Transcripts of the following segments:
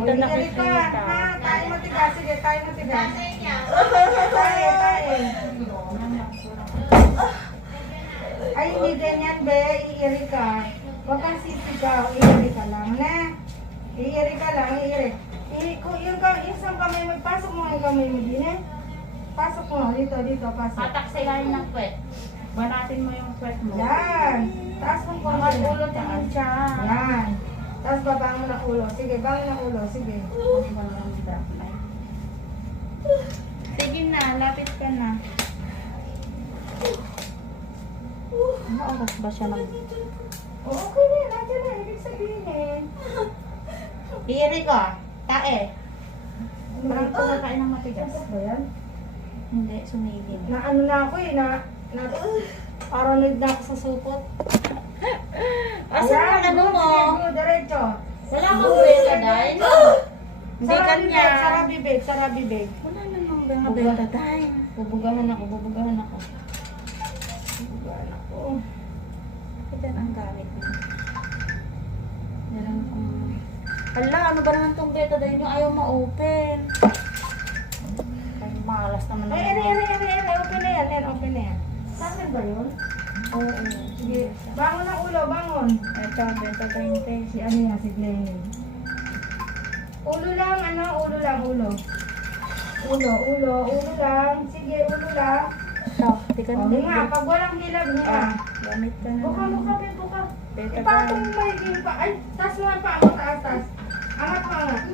kita nakikita. Ha, tayo matigas. Sige, tayo matigas. Tayo. Ay, hindi ganyan, be. Iiri ka. Huwag kang sisigaw. Iiri ka lang, na. Iiri ka lang, iiri. Yung isang kamay mo, pasok mo yung kamay mo din, eh. Pasok mo, dito, pasok. Hatak sa ilalim ng kwet. Banatin mo yung kwet mo. Yan. Taas mong konti. Mga ulo tingin siya. Yan. Tapos baba mo ng ulo. Sige, bangon ng ulo. Sige. Sige na, lapit ka na. Ano oras ba siya nag... Okay na, nandiyan na. Ibig sabihin. Iiri ka. Tae. Parang Ano kumakain ng matigas. ba yan? Hindi, sumigil. Na ano na ako eh, paranoid na ako sa supot. Asan ang ano mo? Sige, go, diretso. Wala kang beta dahil. Hindi kanya. Sara bibig. Wala namang mga beta dahil. Bubugahan ako. Bubugahan ako. Ilan ang gamit mo? Meron kong... Hala, ano ba naman itong beta dahil yung ayaw ma-open? Ay, malas naman Ay, open na yan, open na yan. Saan ba yun? Oo. Sige, bangon ng ulo, bangon. Ito, beta 20. Si ano yan, si Glenn. Ulo lang, ulo lang. Ulo lang. Sige, ulo lang. Ito, di ka O, nga, pag walang hilab, nga. Gamit ka na. Buka, buka. Beta Ipatong mo yung pa. Ay, taas mo ang paa mo, taas. Angat mo, angat.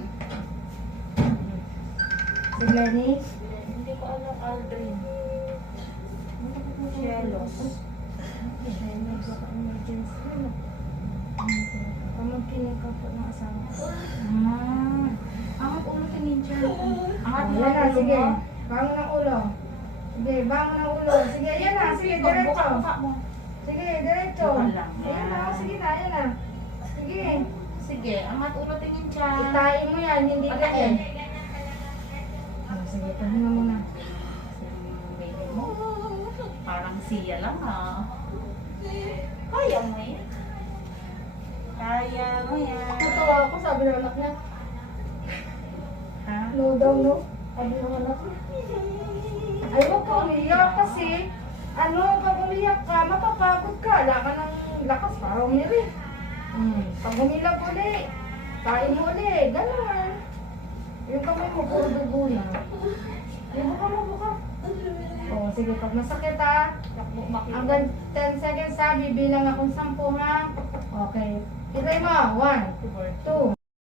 Si Glenny. Hindi ko alam, Aldrin. Cielos. Pamagkinig ka po ng asawa. Angat ulo ka ninja. Angat mo Yan na, ang ulo sige. mo. Bangon ng ulo. Sige, bangon ng ulo. Sige, yan na. Sige, diretso. Buka mo. Sige, diretso. Buka lang. Ayan na, sige na, ayan na. Sige. Sige, angat ulo tingin siya. Itain mo yan, hindi ka Patayin. Sige, pahinga mo na. Baby mo. Parang siya lang Kaya mo yan. Kaya mo yan. Natawa ako, sabi ng anak niya. Ha? No daw, no? Sabi ng anak niya. Ay, huwag ka umiyak kasi, pag umiyak ka, mapapagod ka. Wala ka ng lakas para umiyak. Pag umiyak uli, kain mo uli. Ganon. Yung kamay mo, puro dugo na. Yung buka. O, sige, pag masakit hanggang 10 seconds bibilang akong 10 ha. Okay. Try mo, 1, 2,